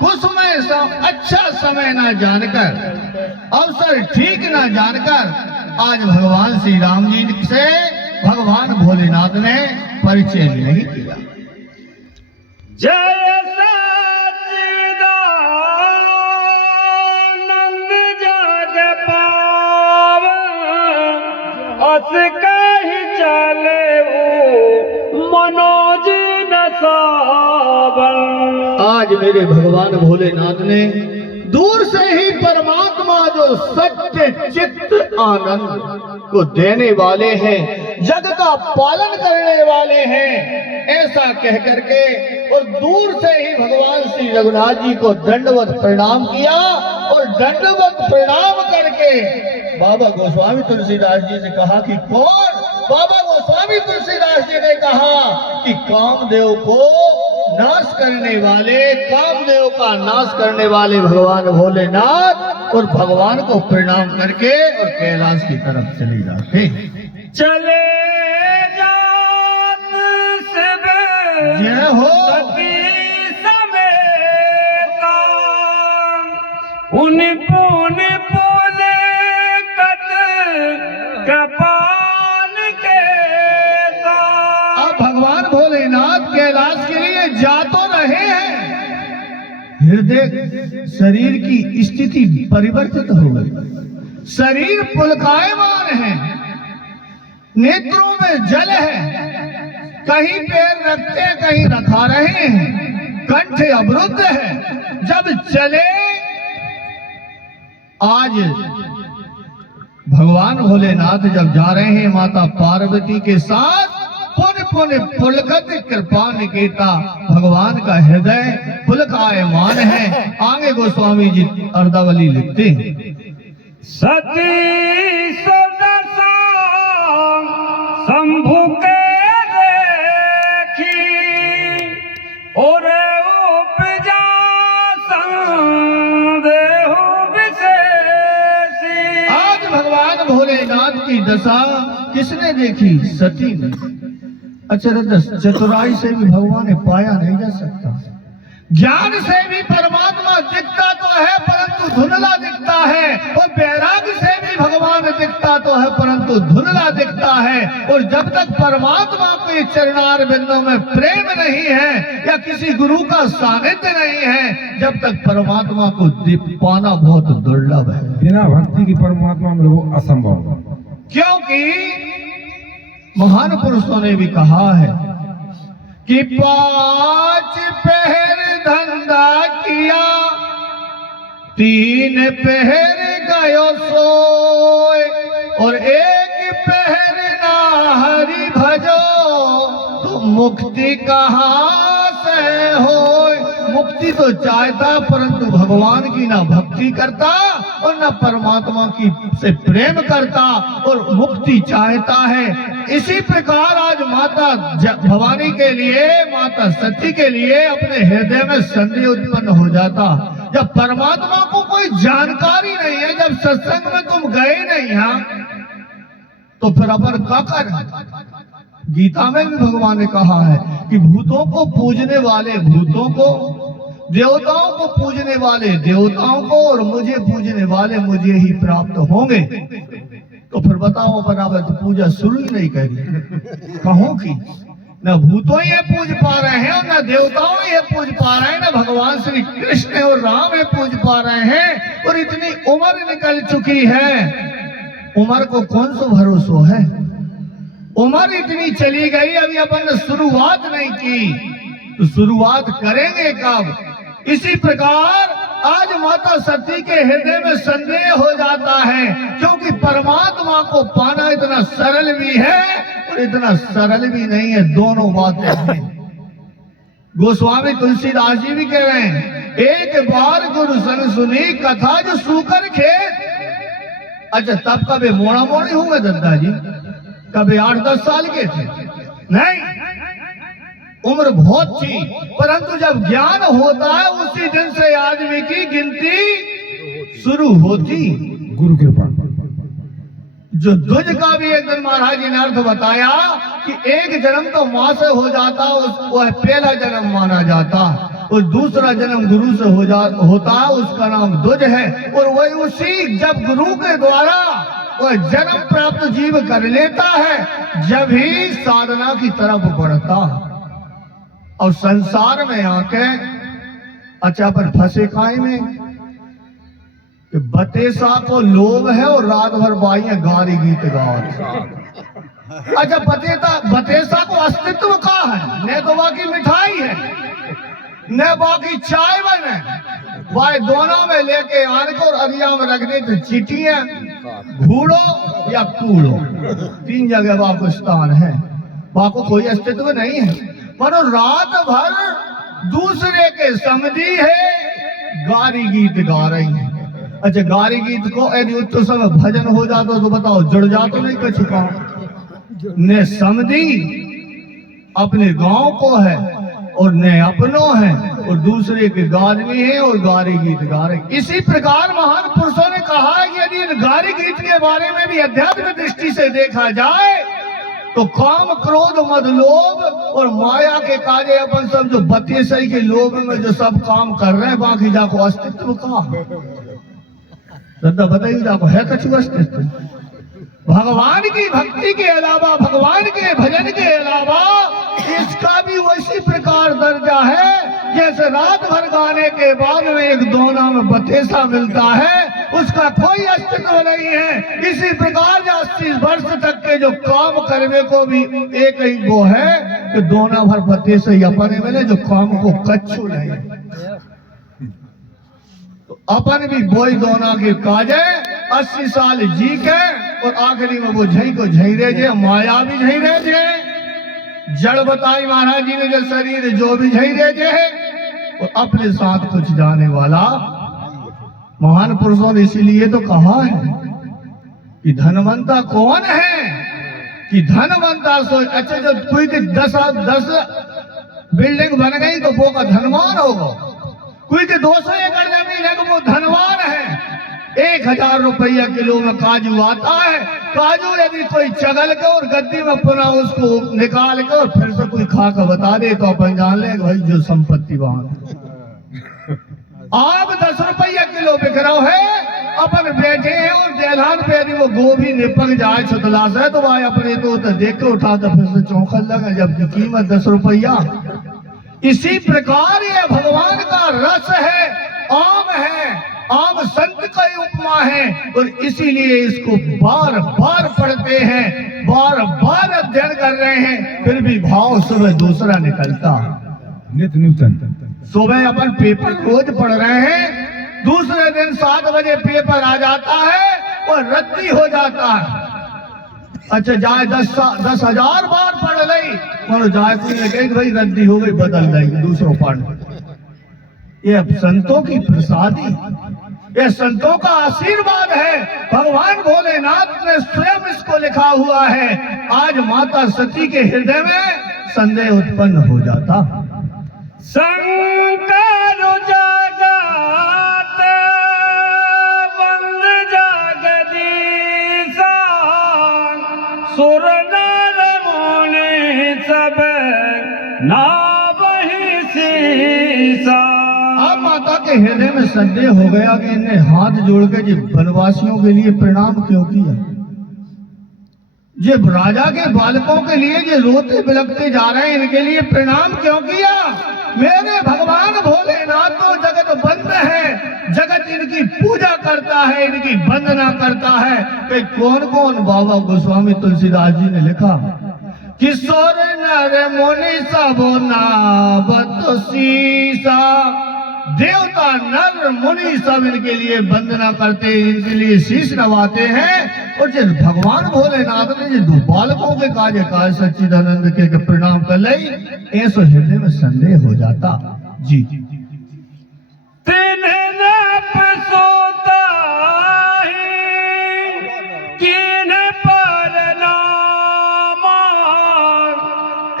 कुसमय अच्छा समय ना जानकर, अवसर ठीक ना जानकर आज भगवान श्री राम जी से भगवान भोलेनाथ ने परिचय नहीं किया। जय सच्चिदानंद जग पावन, अस कहि चले मनोज न सावन। आज मेरे भगवान भोलेनाथ ने दूर से ही परमात्मा जो सत्य चित्त आनंद को देने वाले हैं, जग का पालन करने वाले हैं, ऐसा कह करके और दूर से ही भगवान श्री रघुनाथ जी को दंडवत प्रणाम किया। और दंडवत प्रणाम करके बाबा गोस्वामी तुलसीदास जी से कहा कि कौन? बाबा गोस्वामी तुलसीदास जी ने कहा कि कामदेव को नाश करने वाले, कामदेव का नाश करने वाले भगवान भोलेनाथ, और भगवान को प्रणाम करके और कैलाश की तरफ चले जाते। चले जात शिव जय हो सती समेता, उन पुन पुने कत कृपान के दान। अब भगवान भोलेनाथ कैलाश के लिए जा तो रहे हैं, हृदय शरीर की स्थिति परिवर्तित हो गई, शरीर पुलकायमान है, नेत्रों में जल है, कहीं पैर रखते कहीं रखा रहे हैं, कंठ अवरुद्ध है। जब चले आज भगवान भोलेनाथ जब जा रहे हैं माता पार्वती के साथ, पुन पुन पुलकत कृपा निकेता, भगवान का हृदय पुलकायमान है। आगे गोस्वामी जी अर्दावली लिखते हैं, सती सदसा शंभु के देखी, और उपजा संदेह विशेषी। आज भगवान भोलेनाथ की दशा किसने देखी? सती ने। अचरज चतुराई से भी भगवान ने पाया नहीं जा सकता, ज्ञान से भी परमात्मा दिखता तो है परंतु धुंधला दिखता है, और वैराग्य से भी भगवान दिखता तो है परंतु धुंधला दिखता है। और जब तक परमात्मा के चरणार बिंदों में प्रेम नहीं है या किसी गुरु का सानिध्य नहीं है, जब तक परमात्मा को पाना बहुत दुर्लभ है। बिना भक्ति की परमात्मा में वो असंभव। क्योंकि महान पुरुषों ने भी कहा है कि 5 पहर धंधा किया, 3 पहर गयो सोए, और 1 पहर ना हरि भजो, तो मुक्ति कहाँ से होए। मुक्ति तो चाहता परंतु भगवान की ना भक्ति करता और ना परमात्मा की से प्रेम करता, और मुक्ति चाहता है। इसी प्रकार आज माता भवानी के लिए, माता सती के लिए अपने हृदय में संदेह उत्पन्न हो जाता। जब परमात्मा को कोई जानकारी नहीं है, जब सत्संग में तुम गए नहीं यहाँ, तो फिर अपन क्या कर? गीता में भी भगवान ने कहा है कि भूतों को पूजने वाले भूतों को, देवताओं को पूजने वाले देवताओं को, और मुझे पूजने वाले मुझे ही प्राप्त होंगे। तो फिर बताओ बराबर तो पूजा शुरू ही नहीं करी। कहो कि न भूतों ये पूज पा रहे हैं और न देवताओं ये पूज पा रहे हैं, न भगवान श्री कृष्ण और राम ये पूज पा रहे हैं। और इतनी उम्र निकल चुकी है, उम्र को कौन सा भरोसा है? उम्र इतनी चली गई, अभी अपन ने शुरुआत नहीं की, तो शुरुआत करेंगे कब? इसी प्रकार आज माता सती के हृदय में संदेह हो जाता है, क्योंकि परमात्मा को पाना इतना सरल भी है और इतना सरल भी नहीं है, दोनों बातें हैं। गोस्वामी तुलसीदास जी भी कह रहे हैं, एक बार गुरु सन सुनी कथा जो सूकर खेत। अच्छा, तब कभी मोड़ा मोड़ी हुए दद्दा जी? कभी 8-10 साल के थे? नहीं, उम्र बहुत थी, परंतु जब ज्ञान होता है उसी दिन से आदमी की गिनती शुरू होती। गुरु कृपा। जो दुज का भी एक दिन महाराज जी ने अर्थ बताया कि एक जन्म तो मां से हो जाता, उसको पहला जन्म माना जाता। और दूसरा जन्म गुरु से होता है, उसका नाम द्विज है। और वही उसी जब गुरु के द्वारा वह जन्म प्राप्त जीव कर लेता है, जब ही साधना की तरफ बढ़ता है। और संसार में आके अच्छा पर फंसे काहे में कि बतेसा को लोभ है और रात भर बाइयां गारी गीत गाओ। अच्छा बतेसा को अस्तित्व का है, न तो बाकी मिठाई है न बाकी चाय बने, भाई दोनों में लेके आने को और अरिया में रख दे तो चिटियां घूड़ो या कूड़ो, 3 जगह बाको स्थान है, बाको कोई अस्तित्व नहीं है। पर रात भर दूसरे के समझी है, गारी गीत गा रही है। अच्छा गारी गीत को यदि उत्तर समय भजन हो जाता तो बताओ जुड़ जातो नहीं कर चुका ने समझी अपने गांव को है और ने अपनों है और दूसरे के गादमी है और गारी गीत गा रहे। इसी प्रकार महान पुरुषों ने कहा कि यदि इन गारी गीत के बारे में भी अध्यात्म दृष्टि से देखा जाए तो काम क्रोध मद लोभ और माया के काजे अपन सब जो बतेसई के लोभ में जो सब काम कर रहे हैं, बाकी जाको अस्तित्व का बताइए जाको है कछु अस्तित्व? भगवान की भक्ति के अलावा, भगवान के भजन के अलावा इसका भी उसी प्रकार दर्जा है जैसे रात भर गाने के बाद में एक दोना में बतेसा मिलता है, उसका कोई अस्तित्व नहीं है। इसी प्रकार 80 वर्ष तक के जो काम करने को भी एक ही वो है कि दोना भर बतेसा ही अपने मिले, जो काम को कच्छु नहीं। तो अपन भी बोई दोना के काजे 80 साल जी के और आखिरी में वो झई को झई रह जे, माया भी झई रह जे, जड़ बताई महाराज जी ने जो शरीर जो भी झई रह जे है और अपने साथ कुछ जाने वाला। महान पुरुषों ने इसीलिए तो कहा है कि धनवंता कौन है कि धनवंता सो। अच्छा जब कोई के 10 बिल्डिंग बन गई तो वो का धनवान होगा, कोई के 200 एकड़ जमीन है तो वो धनवान है। 1000 रुपया किलो में काजू आता है, काजू यदि कोई चगल के और गद्दी में पुनः उसको निकाल के और फिर से कोई खा कर बता दे तो अपन जान ले भाई जो संपत्तिवान है। आप 10 रुपया किलो बिक रहा है, अपन बैठे हैं और देलहान पे यदि वो गोभी निपक जाए छुतला से तो भाई अपने तो देख के उठा तो फिर से चौंकन लगा, जबकि कीमत 10 रुपया। इसी प्रकार ये भगवान का रस है, आम है, आम संत का ही उपमा है और इसीलिए इसको बार बार पढ़ते हैं, बार बार अध्ययन कर रहे हैं, फिर भी भाव सुबह दूसरा निकलता। नित्य नूतन सुबह अपन पेपर रोज पढ़ रहे हैं, दूसरे दिन 7 बजे पेपर आ जाता है और रद्दी हो जाता है। अच्छा जाए 10,000 बार पढ़ ली, और जाए कोई भाई रद्दी हो गई, बदल देंगे दूसरों पढ़। ये संतों की प्रसादी, ये संतों का आशीर्वाद है। भगवान भोलेनाथ ने स्वयं इसको लिखा हुआ है। आज माता सती के हृदय में संदेह उत्पन्न हो जाता। शंकर जगत वंद जगदीशा, सुर नर मुनि सब नावहि सीसा। अब माता के हृदय में संदेह हो गया कि इन्हें हाथ जोड़ के जी वनवासियों के लिए प्रणाम क्यों किया, जे राजा के बालकों के लिए जो रोते बिलखते जा रहे हैं इनके लिए प्रणाम क्यों किया। मेरे भगवान भोलेनाथ तो जगत बंद है, जगत इनकी पूजा करता है, इनकी वंदना करता है। कि कौन कौन, बाबा गोस्वामी तुलसीदास जी ने लिखा, किशोर नर मुनि सब नावत सीसा। देवता नर मुनि सब इनके लिए वंदना करते हैं, इनके लिए शीश नवाते हैं। और जिस भगवान भोलेनाथ ने जो 2 बालकों के कार्य का सच्चिदानंद के प्रणाम कर ली, ऐसा हृदय में संदेह हो जाता। जी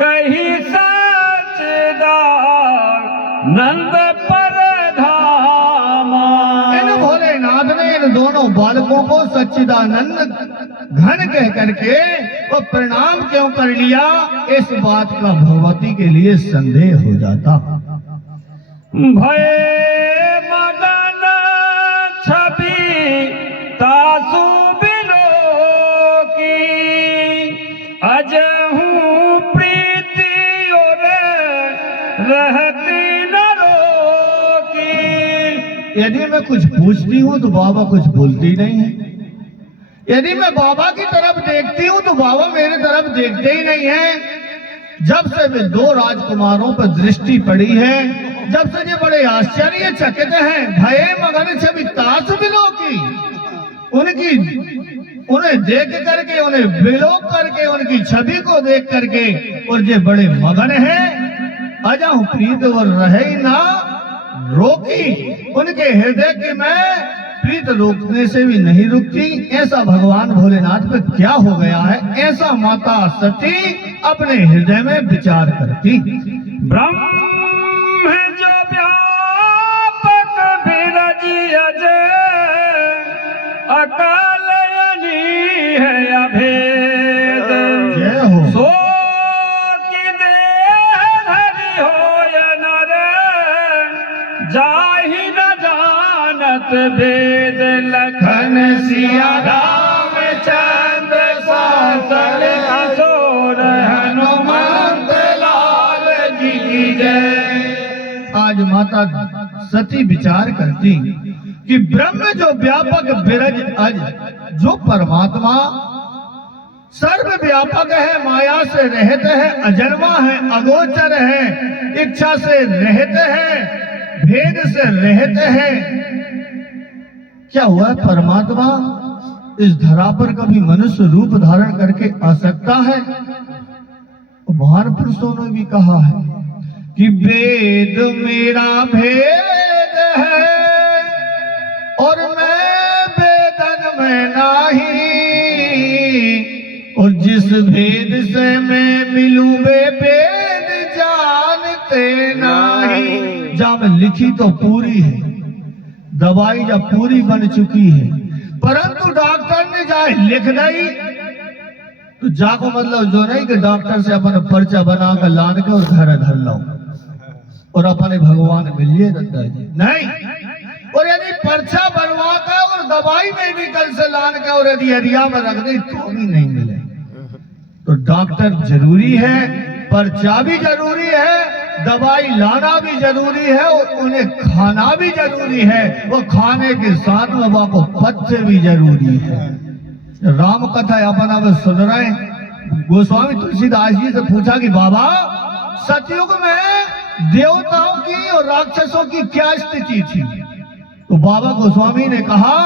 कही सच्चिदानंद नंद पर धामा। इन भोलेनाथ ने इन दोनों बालकों को सच्चिदानंद घन कह करके वो प्रणाम क्यों कर लिया, इस बात का भगवती के लिए संदेह हो जाता। भय मगन छवि तासु बिलो की अजहू प्रीति और रहती न रोकी। यदि मैं कुछ पूछती हूँ तो बाबा कुछ बोलती नहीं है, यदि मैं बाबा की तरफ देखती हूँ तो बाबा मेरे तरफ देखते ही नहीं है। जब से वे दो राजकुमारों पर दृष्टि पड़ी है, जब से ये बड़े आश्चर्यचकित हैं। भय मगन छवि तासु बिलो की, उन्हें देख करके, उन्हें विलोक करके, उनकी छवि को देख करके और ये बड़े मगन हैं। अजाहू प्रीत और रहे ना रोकी, उनके हृदय की मैं प्रीत रोकने से भी नहीं रुकती। ऐसा भगवान भोलेनाथ पे क्या हो गया है, ऐसा माता सती अपने हृदय में विचार करती। ब्रह्म जो व्यापक विरज अजय अकाल है अभेद। जय हो। सो की देह धरि हो नर जाहि न जानत भेद। लखन सिया राम चंद्र सासर किशोर हनुमंत लाल जी की जय। आज माता सती विचार करती कि ब्रह्म जो व्यापक विरज अज, जो परमात्मा सर्वव्यापक है, माया से रहित है, अजन्मा है, अगोचर है, इच्छा से रहित है, भेद से रहित है। क्या हुआ है, परमात्मा इस धरा पर कभी मनुष्य रूप धारण करके आ सकता है? महान पुरुषों ने भी कहा है कि वेद मेरा भेद है और मैं वेदन में नहीं, और जिस भेद से मैं मिलूं वे वेद जानते नहीं। जब लिखी तो पूरी है, दवाई जब पूरी बन चुकी है, परंतु डॉक्टर ने जाए लिख दी तो जाको मतलब जो नहीं कि डॉक्टर से अपन पर्चा बना कर लान के और घर धर लो और अपने भगवान मिलिए दत्ता जी, नहीं। और यदि पर्चा बनवा कर और दवाई मेडिकल से लान के और यदि एरिया में रख दी तो भी नहीं मिले। तो डॉक्टर जरूरी है, पर्चा भी जरूरी है, दवाई लाना भी जरूरी है और उन्हें खाना भी जरूरी है। वो खाने के साथ में को पथ्य भी जरूरी है। राम कथा अपन अब सुन रहे हैं। गोस्वामी तुलसीदास जी से पूछा कि बाबा सतयुग में देवताओं की और राक्षसों की क्या स्थिति थी? तो बाबा गोस्वामी ने कहा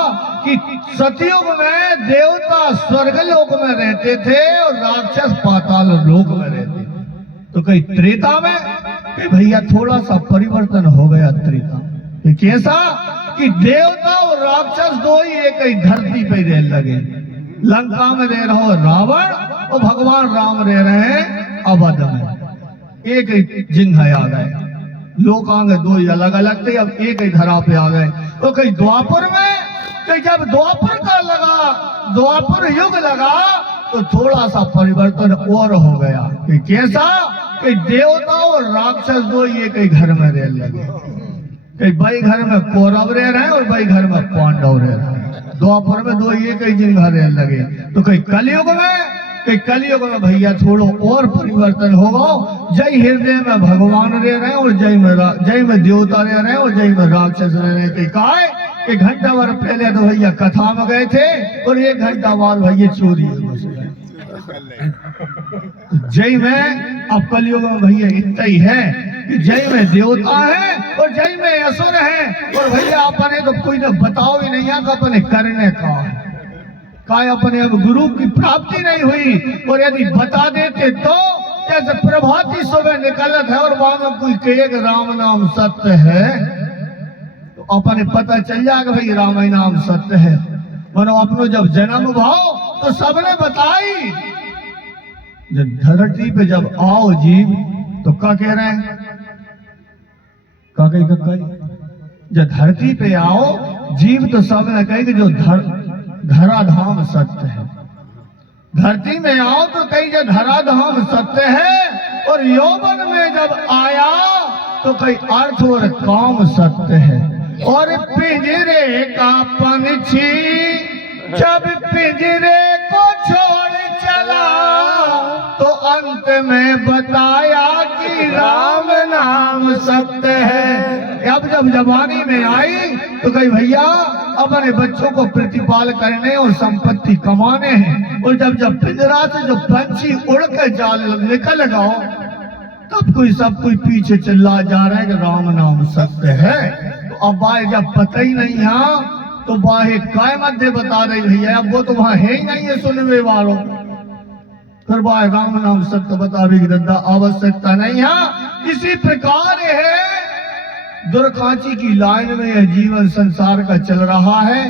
कि सतयुग में देवता स्वर्ग लोक में रहते थे और राक्षस पाताल लोक में रहते थे। तो कहीं त्रेता में कि भैया थोड़ा सा परिवर्तन हो गया त्रेता। कैसा कि देवता और राक्षस दो ही एक ही धरती पे रहने लगे। लंका में रह रहा हो रावण और भगवान राम रह रहे हैं अवध में। एक ही जिंग आ गए, लोकांग दो ही अलग अलग थे, अब एक ही धरा पे आ गए। तो कहीं द्वापर में, कि जब द्वापर का लगा, द्वापर युग लगा तो थोड़ा सा परिवर्तन और हो गया। कि कैसा कि देवता और राक्षस दो ही एक ही घर में रहने लगे। कई भाई घर में कौरव रह रहे हैं और भाई घर में पांडव रह रहे हैं। द्वापर में दो ही कई जिन घर रहने लगे। तो कई कलयुग में भैया थोड़ो और परिवर्तन होगा। जय हृदय में भगवान रह रहे हैं और जय में देवता रह रहे हैं और जय में राक्षस रह रहे हैं। काय एक घंटा भर पहले तो भैया कथा में गए थे और एक घंटा बाद भैया चोरी है घुस गए। जय में अब कलयुग में भैया इतना ही है कि जय में देवता है और जय में असुर है। और भैया अपने तो कोई ने बताओ ही नहीं है अपने करने का अपने अब गुरु की प्राप्ति नहीं हुई। और यदि बता देते तो जैसे प्रभाती सुबह निकलत है और वहां में कोई कहे कि राम नाम सत्य है तो अपने पता चल जाएगा भाई राम ही नाम सत्य है। मनो अपनो जब जन्म भाव तो सबने बताई। जब धरती पे जब आओ जीव तो क्या कह रहे हैं? जब धरती पे आओ जीव तो सबने कहे कि जो धराधाम सत्य है। धरती में आओ तो कहीं जो धराधाम सत्य है। और यौवन में जब आया तो कई अर्थ और काम सत्य है। और पिंजरे का पंछी जब पिंजरे को छोड़ चला तो अंत में बताया कि राम नाम सत्य है। अब जब जवानी में आई तो कही भैया अपने बच्चों को प्रतिपाल करने और संपत्ति कमाने हैं। और जब जब पिंजरा से जो पंछी उड़ के जाल निकल गओ तब सब कोई पीछे चिल्ला जा रहा है कि राम नाम सत्य है। तो अब बाय जब पता ही नहीं है तो बाहे काय मध्य बता रही भैया, अब वो तो वहां है ही नहीं है सुनने वालों। फिर बाय राम नाम सत्य बतावे की दद्दा आवश्यकता नहीं है। इसी प्रकार है दुर्खाची की लाइन में यह जीवन संसार का चल रहा है।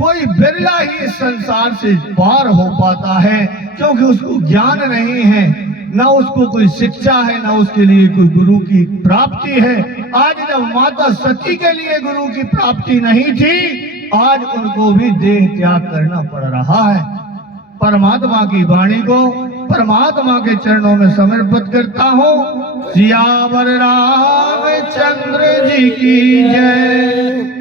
कोई बिरला ही इस संसार से पार हो पाता है क्योंकि उसको ज्ञान नहीं है, न उसको कोई शिक्षा है, न उसके लिए कोई गुरु की प्राप्ति है। आज जब माता सती के लिए गुरु की प्राप्ति नहीं थी, आज उनको भी देह त्याग करना पड़ रहा है। परमात्मा की वाणी को परमात्मा के चरणों में समर्पित करता हूँ। सियावर रामचंद्र जी की जय।